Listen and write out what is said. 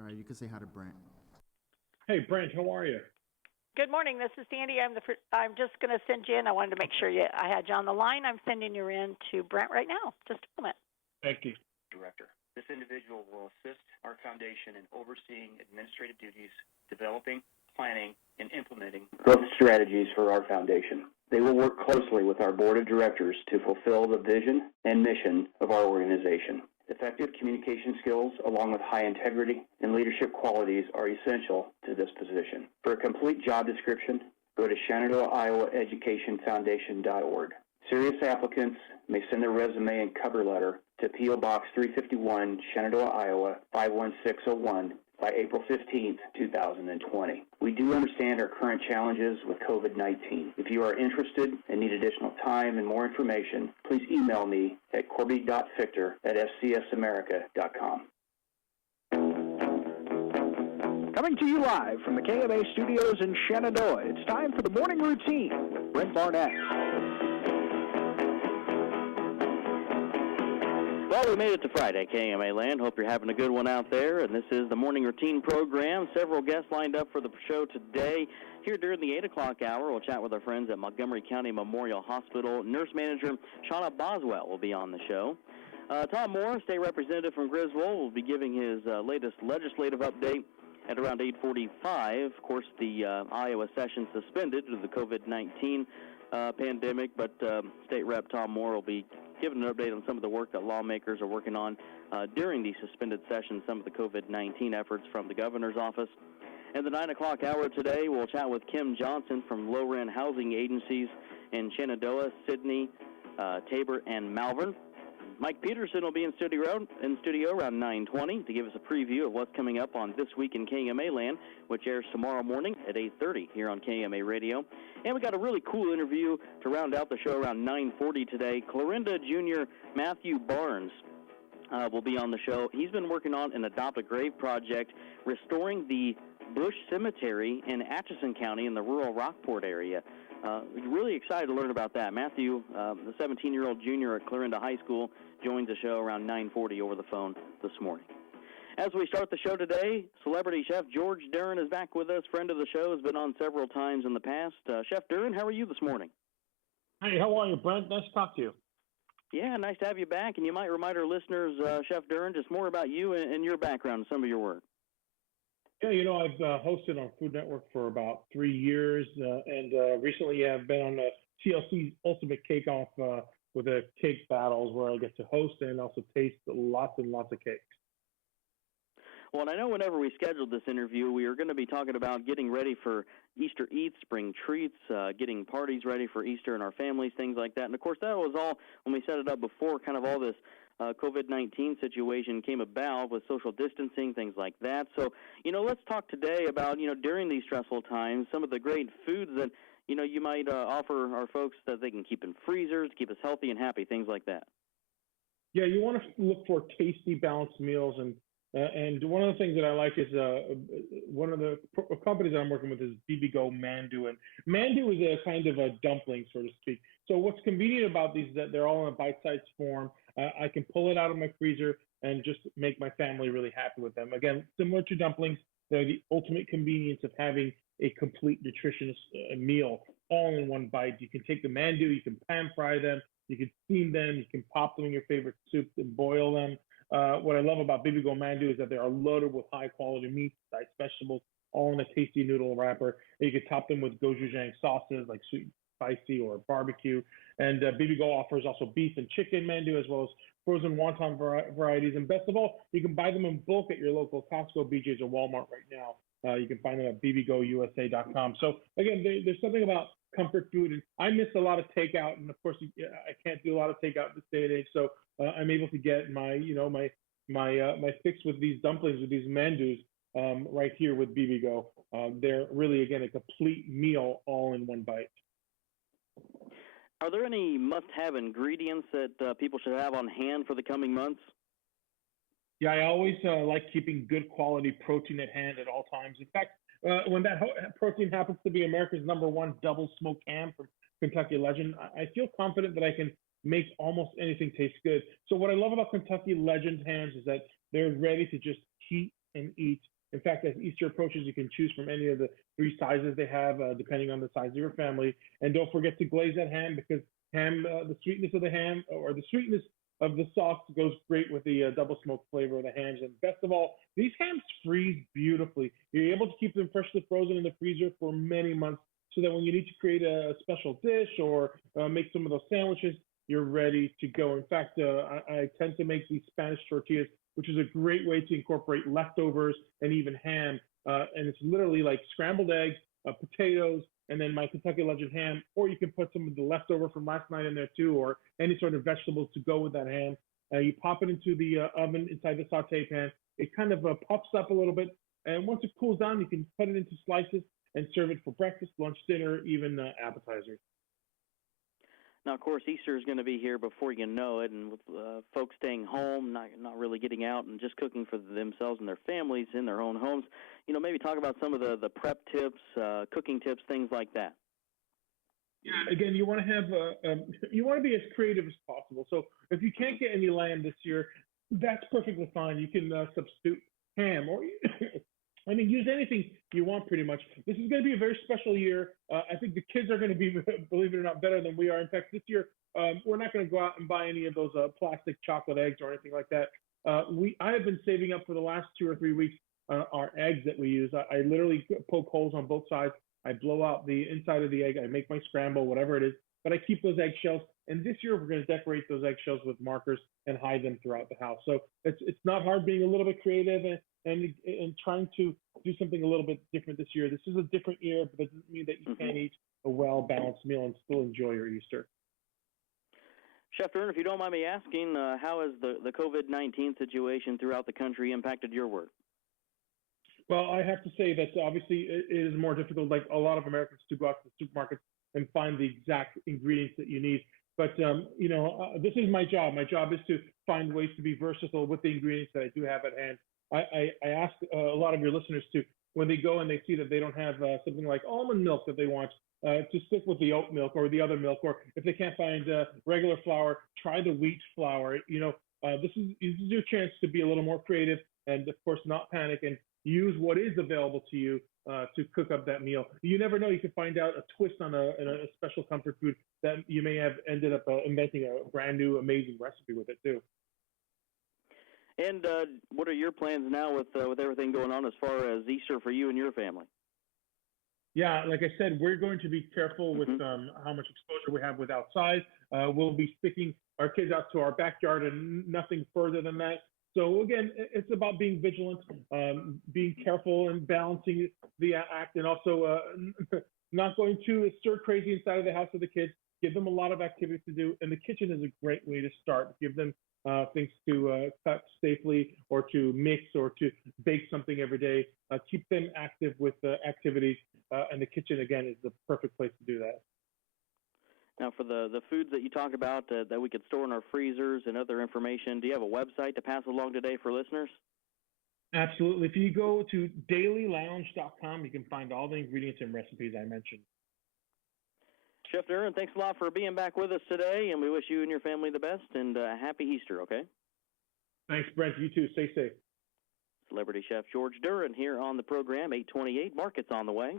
All right, you can say hi to Brent. Hey, Brent, how are you? Good morning. This is Sandy. I'm just going to send you in. I wanted to make sure I had you on the line. I'm sending you in to Brent right now. Just a moment. Thank you. Director. This individual will assist our foundation in overseeing administrative duties, developing, planning, and implementing growth strategies for our foundation. They will work closely with our board of directors to fulfill the vision and mission of our organization. Effective communication skills, along with high integrity and leadership qualities, are essential to this position. For a complete job description, go to ShenandoahIowaEducationFoundation.org. Serious applicants may send their resume and cover letter to P.O. Box 351, Shenandoah, Iowa 51601 by April 15th, 2020. We do understand our current challenges with COVID-19. If you are interested and need additional time and more information, please email me at corby.fictor@fcsamerica.com. Coming to you live from the KMA studios in Shenandoah, it's time for the morning routine with Brent Barnett. Well, we made it to Friday, KMA Land. Hope you're having a good one out there. And this is the Morning Routine program. Several guests lined up for the show today. Here during the 8 o'clock hour, we'll chat with our friends at Montgomery County Memorial Hospital. Nurse Manager Shauna Boswell will be on the show. Tom Moore, State Representative from Griswold, will be giving his latest legislative update at around 8:45. Of course, the Iowa session suspended due to the COVID-19 pandemic, but State Rep Tom Moore will be giving an update on some of the work that lawmakers are working on during the suspended session, some of the COVID-19 efforts from the governor's office. In the 9 o'clock hour today, we'll chat with Kim Johnson from low-rent housing agencies in Shenandoah, Sidney, Tabor, and Malvern. Mike Peterson will be in studio around 9:20 to give us a preview of what's coming up on This Week in KMA Land, which airs tomorrow morning at 8:30 here on KMA Radio. And we got a really cool interview to round out the show around 9:40 today. Clarinda Jr. Matthew Barnes will be on the show. He's been working on an Adopt a Grave project, restoring the Bush Cemetery in Atchison County in the rural Rockport area. Really excited to learn about that. Matthew, the 17-year-old junior at Clarinda High School, joins the show around 9:40 over the phone this morning. As we start the show today, celebrity chef George Duran is back with us. Friend of the show, has been on several times in the past. Chef Duran, how are you this morning? Hey, how are you, Brent? Nice to talk to you. Yeah, nice to have you back. And you might remind our listeners, Chef Duran, just more about you and your background and some of your work. Yeah, I've hosted on Food Network for about 3 years, and recently I've been on the TLC's Ultimate Cake Off with the cake battles where I get to host and also taste lots and lots of cakes. Well, and I know whenever we scheduled this interview, we were going to be talking about getting ready for Easter eats, spring treats, getting parties ready for Easter and our families, things like that. And, of course, that was all when we set it up before kind of all this COVID-19 situation came about with social distancing, things like that. So, let's talk today about, during these stressful times, some of the great foods that, you might offer our folks that they can keep in freezers, keep us healthy and happy, things like that. Yeah, you want to look for tasty, balanced meals. And one of the things that I like is one of the companies that I'm working with is BBGO Mandu. And Mandu is a kind of a dumpling, so to speak. So what's convenient about these is that they're all in a bite-sized form. I can pull it out of my freezer and just make my family really happy with them. Again, similar to dumplings, they're the ultimate convenience of having a complete nutritious meal all in one bite. You can take the Mandu, you can pan fry them, you can steam them, you can pop them in your favorite soup and boil them. What I love about BBGO Mandu is that they are loaded with high-quality meats, diced vegetables, all in a tasty noodle wrapper. And you can top them with gochujang sauces like sweet, spicy, or barbecue. And BBGO offers also beef and chicken Mandu as well as frozen wonton varieties. And best of all, you can buy them in bulk at your local Costco, BJ's, or Walmart right now. You can find them at bbgousa.com. So again, there's something about comfort food, and I miss a lot of takeout, and of course I can't do a lot of takeout this day and age. So I'm able to get my my fix with these dumplings, with these mandus, right here with BBGO. They're really, again, a complete meal all in one bite. Are there any must-have ingredients that people should have on hand for the coming months? Yeah, I always like keeping good quality protein at hand at all times. In fact, when that protein happens to be America's #1 double smoked ham from Kentucky Legend, I feel confident that I can make almost anything taste good. So what I love about Kentucky Legend hams is that they're ready to just heat and eat. In fact, as Easter approaches, you can choose from any of the 3 sizes they have, depending on the size of your family. And don't forget to glaze that ham, because ham, the sweetness of the ham or the sweetness of the sauce goes great with the double smoked flavor of the hams. And best of all, these hams freeze beautifully. You're able to keep them freshly frozen in the freezer for many months, so that when you need to create a special dish or make some of those sandwiches, you're ready to go. In fact, I tend to make these Spanish tortillas, which is a great way to incorporate leftovers and even ham. And it's literally like scrambled eggs, potatoes, and then my Kentucky Legend ham. Or you can put some of the leftover from last night in there too, or any sort of vegetables to go with that ham. You pop it into the oven inside the saute pan. It kind of puffs up a little bit. And once it cools down, you can cut it into slices and serve it for breakfast, lunch, dinner, even appetizers. Now, of course, Easter is going to be here before you know it, and with folks staying home, not really getting out, and just cooking for themselves and their families in their own homes, maybe talk about some of the prep tips, cooking tips, things like that. Yeah, again, you want to have you want to be as creative as possible. So if you can't get any lamb this year, that's perfectly fine. You can substitute ham, or use anything you want pretty much. This is going to be a very special year. I think the kids are going to be, believe it or not, better than we are. In fact, this year, we're not going to go out and buy any of those plastic chocolate eggs or anything like that. I have been saving up for the last 2 or 3 weeks our eggs that we use. I literally poke holes on both sides. I blow out the inside of the egg. I make my scramble, whatever it is. But I keep those eggshells. And this year, we're going to decorate those eggshells with markers and hide them throughout the house. So it's not hard being a little bit creative and trying to do something a little bit different this year. This is a different year, but it doesn't mean that you can't eat a well-balanced meal and still enjoy your Easter. Chef Duran, if you don't mind me asking, how has the COVID-19 situation throughout the country impacted your work? Well, I have to say that obviously it is more difficult, like a lot of Americans, to go out to the supermarkets and find the exact ingredients that you need. But, this is my job. My job is to find ways to be versatile with the ingredients that I do have at hand. I ask a lot of your listeners to, when they go and they see that they don't have something like almond milk that they want, to stick with the oat milk or the other milk, or if they can't find regular flour, try the wheat flour. This is your chance to be a little more creative and, of course, not panic and use what is available to you to cook up that meal. You never know. You can find out a twist on a special comfort food that you may have ended up inventing a brand new, amazing recipe with it, too. And what are your plans now with everything going on as far as Easter for you and your family? Yeah, like I said, we're going to be careful with how much exposure we have with outside. We'll be sticking our kids out to our backyard and nothing further than that. So again, it's about being vigilant, being careful and balancing the act, and also not going too stir crazy inside of the house with the kids. Give them a lot of activities to do, and the kitchen is a great way to start. Give them things to cut safely, or to mix, or to bake something every day. Keep them active with activities, and the kitchen, again, is the perfect place to do that. Now, for the foods that you talk about that we could store in our freezers and other information, do you have a website to pass along today for listeners? Absolutely. If you go to dailylounge.com, you can find all the ingredients and recipes I mentioned. Chef Duran, thanks a lot for being back with us today, and we wish you and your family the best, and happy Easter, okay? Thanks, Brent. You too. Stay safe. Celebrity Chef George Duran here on the program, 828. Markets on the way.